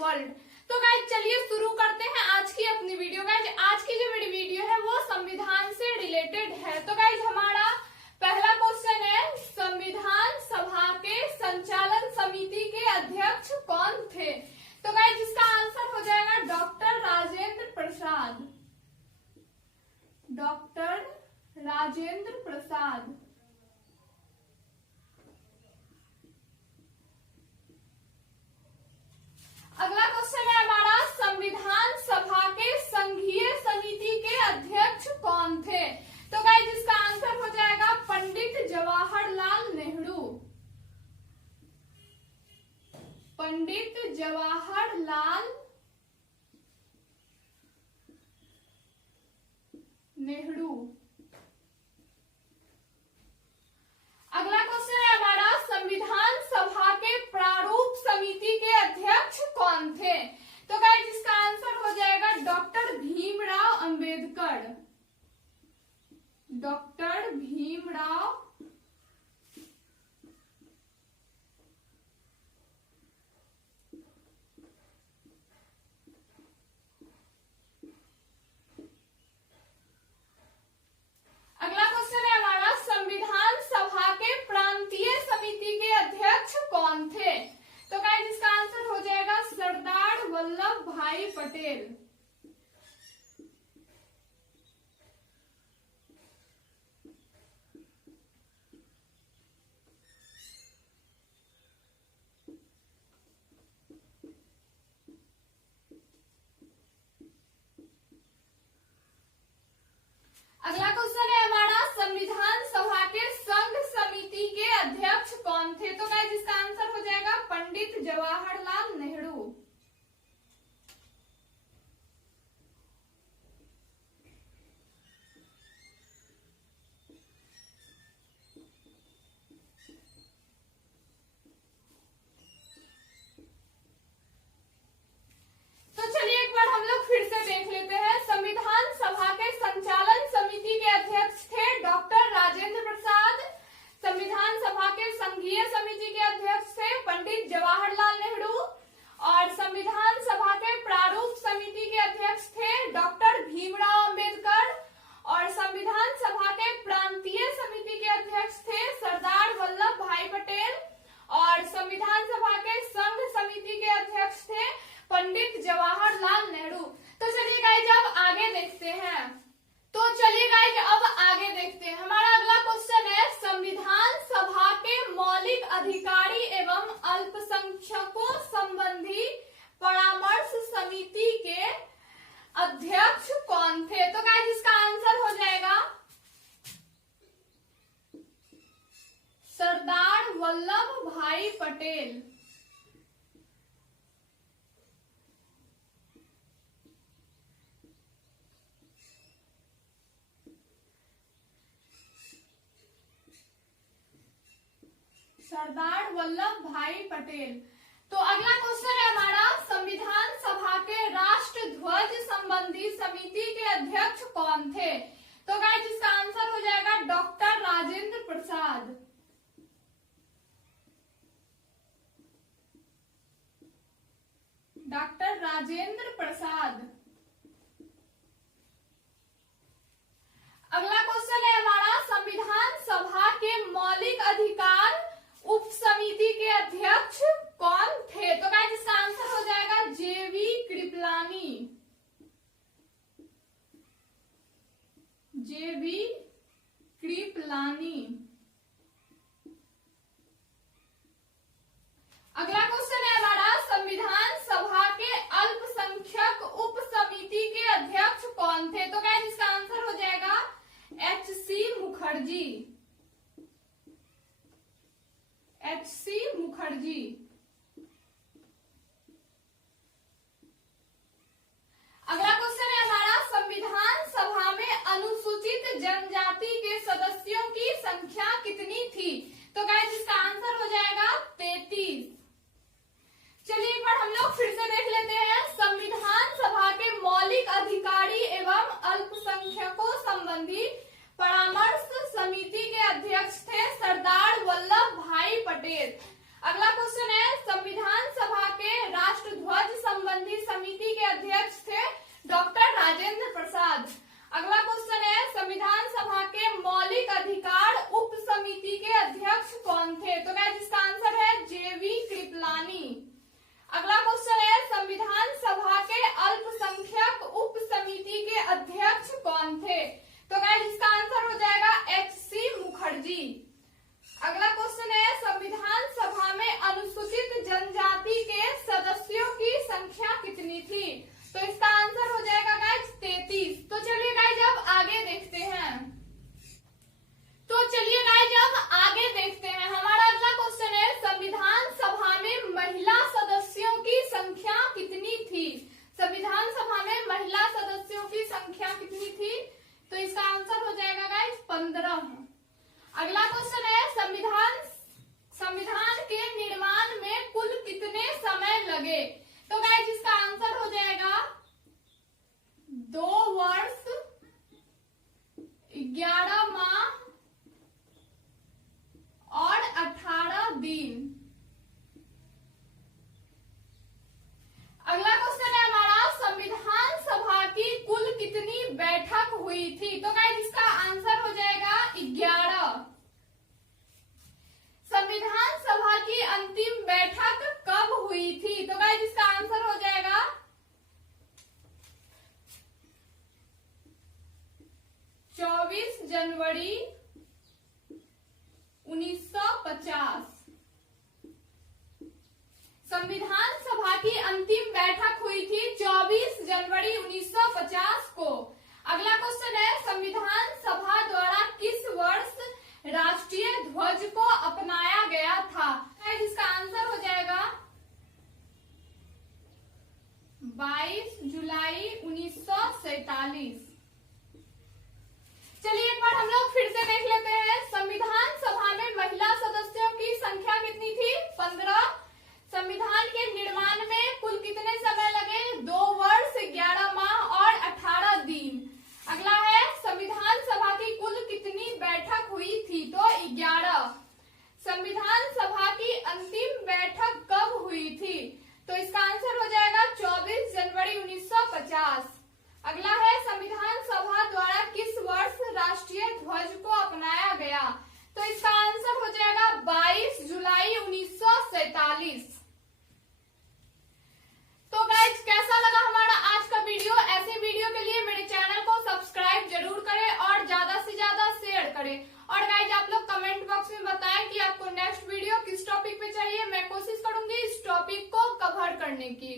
World. तो guys चलिए शुरू करते हैं आज की अपनी वीडियो। गाइस आज की जो मेरी वीडियो है वो संविधान से रिलेटेड है। तो गाइस हमारा पहला क्वेश्चन है, संविधान सभा के संचालन समिति के अध्यक्ष कौन थे? तो गाइस इसका आंसर हो जाएगा डॉक्टर राजेंद्र प्रसाद। डॉक्टर राजेंद्र प्रसाद। अगला क्वेश्चन है हमारा, संविधान सभा के संघीय समिति के अध्यक्ष कौन थे? तो गाइस इसका आंसर हो जाएगा पंडित जवाहरलाल नेहरू। पंडित जवाहरलाल नेहरू। अगला क्वेश्चन है हमारा, संविधान सभा के प्रारूप समिति के अध्यक्ष कौन थे? तो गाइस इसका आंसर हो जाएगा डॉक्टर भीमराव अंबेडकर। डॉक्टर भीमराव अगला क्वेश्चन है हमारा, संविधान सभा के प्रांतीय समिति के अध्यक्ष कौन थे? तो गाइस इसका आंसर हो जाएगा सरदार वल्लभ भाई पटेल। अगला क्वेश्चन है हमारा, संविधान सभा के संघ समिति के अध्यक्ष कौन थे? तो गाइस इसका आंसर हो जाएगा पंडित जवाहरलाल नेहरू। तो चलिए एक बार हम लोग फिर से देख लेते हैं। संविधान सभा के संचालन समिति के अध्यक्ष थे डॉक्टर राजेंद्र प्रसाद। संविधान सभा के संघीय समिति के अध्यक्ष थे पंडित जवाहरलाल नेहरू। और संविधान सभा के प्रारूप समिति के अध्यक्ष थे डॉक्टर भीमराव अंबेडकर। और संविधान सभा के प्रांतीय समिति के अध्यक्ष थे सरदार वल्लभ भाई पटेल। और संविधान सभा के संघ समिति के अध्यक्ष थे पंडित जवाहरलाल नेहरू। तो चलिए गाइस अब आगे देखते हैं। हमारा अगला क्वेश्चन है, संविधान सभा के मौलिक अधिकारी एवं अल्पसंख्यकों संबंधी परामर्श समिति के अध्यक्ष कौन थे? तो गाइस इसका आंसर हो जाएगा सरदार वल्लभ भाई पटेल। सरदार वल्लभ भाई पटेल। तो अगला क्वेश्चन है हमारा, संविधान सभा के राष्ट्र ध्वज संबंधी समिति के अध्यक्ष कौन थे? तो गाइस इसका आंसर हो जाएगा डॉक्टर राजेंद्र प्रसाद। डॉक्टर राजेंद्र प्रसाद। अगला क्वेश्चन है हमारा, संविधान सभा के मौलिक अधिकार उप समिति के अध्यक्ष कौन थे? तो गाइस इसका आंसर हो जाएगा जेवी कृपलानी। जेवी कृपलानी। अगला क्वेश्चन है हमारा, संविधान सभा के अल्पसंख्यक उप समिति के अध्यक्ष कौन थे? तो गाइस इसका आंसर हो जाएगा एच.सी. मुखर्जी। एच.सी. मुखर्जी। अगला क्वेश्चन है हमारा, संविधान सभा में अनुसूचित जनजाति के सदस्यों की संख्या कितनी थी? तो गाइस इसका आंसर हो जाएगा 33। चलिए एक बार हम लोग फिर से देख लेते हैं। संविधान सभा के मौलिक अधिकारी एवं अल्पसंख्यकों संबंधी परामर्श समिति के अध्यक्ष थे सरदार वल्लभ भाई पटेल। अगला क्वेश्चन है, थी। तो गाइस इसका आंसर हो जाएगा 11। संविधान सभा की अंतिम बैठक कब हुई थी? तो गाइस इसका आंसर हो जाएगा 24 जनवरी 1950। संविधान सभा की अंतिम बैठक हुई थी 24 जनवरी 1950 को। अगला क्वेश्चन है, संविधान सभा द्वारा किस वर्ष राष्ट्रीय ध्वज को अपनाया गया था? इसका आंसर हो जाएगा 22 जुलाई 1947। चलिए एक बार हम लोग फिर से देख लेते हैं। संविधान सभा में महिला सदस्यों की संख्या कितनी थी? 15। संविधान के निर्माण में कुल कितने समय लगे? 2 वर्ष 11 माह और 18 दिन। अगला है, संविधान सभा की कुल कितनी बैठक हुई थी? तो 11। संविधान सभा की अंतिम बैठक कब हुई थी? तो इसका आंसर हो जाएगा 24 जनवरी 1950। अगला है, संविधान सभा द्वारा किस वर्ष राष्ट्रीय ध्वज को अपनाया गया? तो इसका आंसर हो जाएगा 22 जुलाई 1947। तो गाइस कैसा लगा हमारा आज का वीडियो? ऐसे वीडियो के लिए मेरे चैनल को सब्सक्राइब जरूर करें और ज्यादा से ज्यादा शेयर करें। और गाइस आप लोग कमेंट बॉक्स में बताएं कि आपको नेक्स्ट वीडियो किस टॉपिक पे चाहिए। मैं कोशिश करूंगी इस टॉपिक को कवर करने की।